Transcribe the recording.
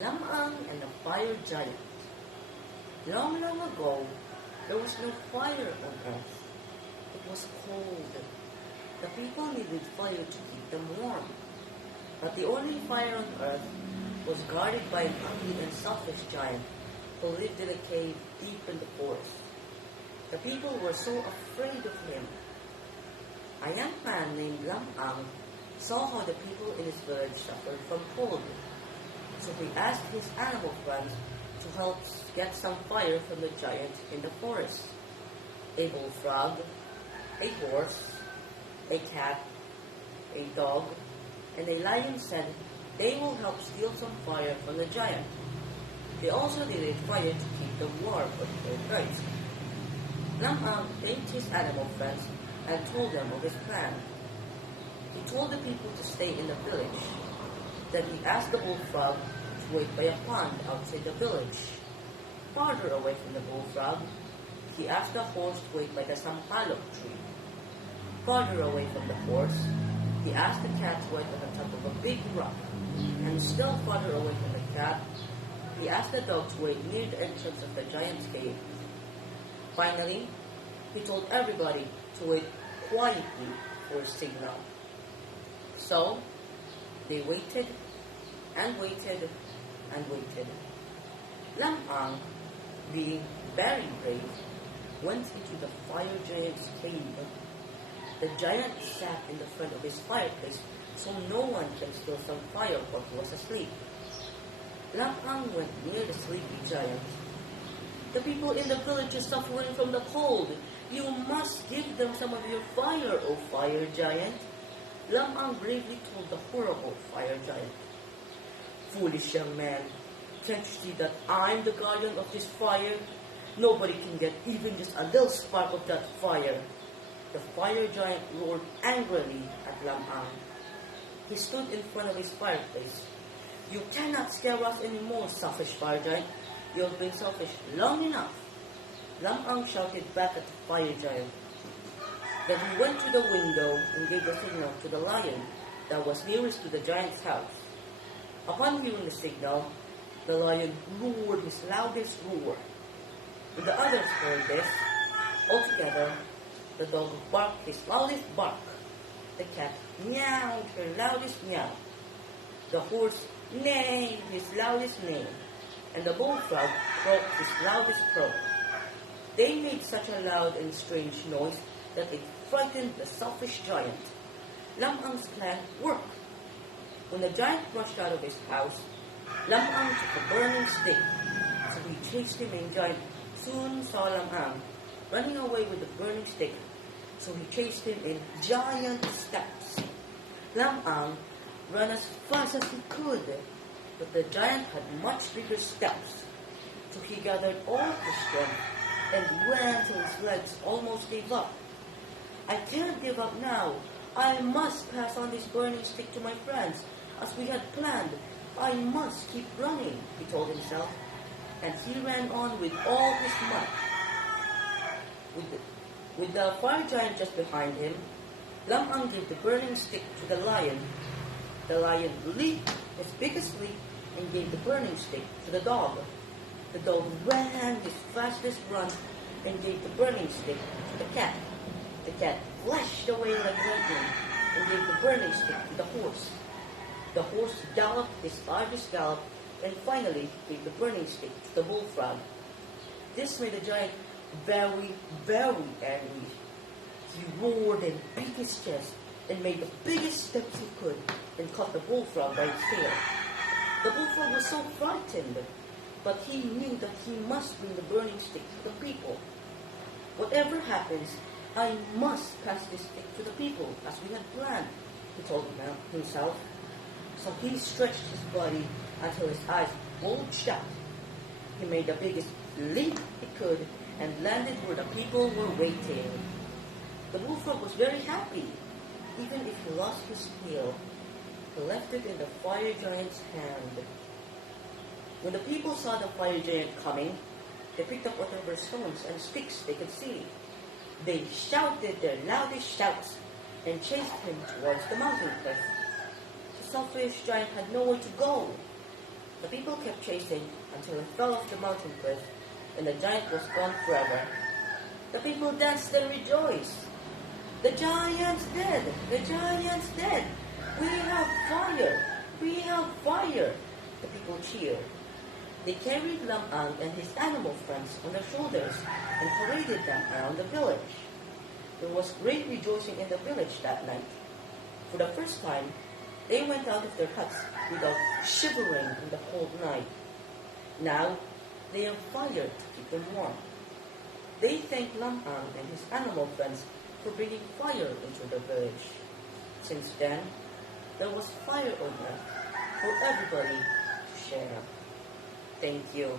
Lamang and the Fire Giant. Long, long ago, there was no fire on earth. It was cold. The people needed fire to keep them warm. But the only fire on earth was guarded by an ugly and selfish giant who lived in a cave deep in the forest. The people were so afraid of him. A young man named Lamang saw how the people in his village suffered from cold. So he asked his animal friends to help get some fire from the giant in the forest. A bullfrog, a horse, a cat, a dog, and a lion said they will help steal some fire from the giant. They also needed fire to keep them warm on cold nights. Lamang thanked his animal friends and told them of his plan. He told the people to stay in the village. Then he asked the bullfrog to wait by a pond outside the village. Farther away from the bullfrog, he asked the horse to wait by the sampalok tree. Farther away from the horse, he asked the cat to wait on the top of a big rock. And still farther away from the cat, he asked the dog to wait near the entrance of the giant's cave. Finally, he told everybody to wait quietly for a signal. So, they waited and waited and waited. Lamang, being very brave, went into the fire giant's cave. The giant sat in the front of his fireplace so no one can steal some fire while he was asleep. Lamang went near the sleepy giant. The people in the village are suffering from the cold. You must give them some of your fire, O fire giant. Lamang bravely told the horrible fire giant. Foolish young man, can't you see that I'm the guardian of this fire? Nobody can get even just a little spark of that fire. The fire giant roared angrily at Lamang. He stood in front of his fireplace. You cannot scare us anymore, selfish fire giant. You have been selfish long enough. Lamang shouted back at the fire giant. Then he went to the window and gave the signal to the lion that was nearest to the giant's house. Upon hearing the signal, the lion roared his loudest roar. When the others heard this, altogether, the dog barked his loudest bark. The cat meowed her loudest meow. The horse neighed his loudest neigh. And the bullfrog croaked his loudest croak. They made such a loud and strange noise that it frightened the selfish giant. Lamang's plan worked. When the giant rushed out of his house, Lamang took a burning stick. So he chased him, and giant soon saw Lamang running away with the burning stick. So he chased him in giant steps. Lamang ran as fast as he could, but the giant had much bigger steps. So he gathered all his strength and ran till his legs almost gave up. I can't give up now. I must pass on this burning stick to my friends, as we had planned. I must keep running, he told himself. And he ran on with all his might. With the fire giant just behind him, Lamang gave the burning stick to the lion. The lion leaped his biggest leap and gave the burning stick to the dog. The dog ran his fastest run and gave the burning stick to the cat. The cat flashed away like lightning and gave the burning stick to the horse. The horse galloped his largest gallop and finally gave the burning stick to the bullfrog. This made the giant very, very angry. He roared and beat his chest and made the biggest steps he could and caught the bullfrog by its tail. The bullfrog was so frightened, but he knew that he must bring the burning stick to the people. Whatever happens, I must pass this stick to the people, as we had planned, he told himself. So he stretched his body until his eyes bulged shut. He made the biggest leap he could and landed where the people were waiting. The bullfrog was very happy. Even if he lost his tail, he left it in the fire giant's hand. When the people saw the fire giant coming, they picked up whatever stones and sticks they could see. They shouted their loudest shouts and chased him towards the mountain cliff. The selfish giant had nowhere to go. The people kept chasing until it fell off the mountain cliff and the giant was gone forever. The people danced and rejoiced. The giant's dead! The giant's dead! We have fire! We have fire! The people cheered. They carried Lam Ang and his animal friends on their shoulders and paraded them around the village. There was great rejoicing in the village that night. For the first time, they went out of their huts without shivering in the cold night. Now, they have fire to keep them warm. They thanked Lam Ang and his animal friends for bringing fire into the village. Since then, there was fire on earth for everybody to share. Thank you.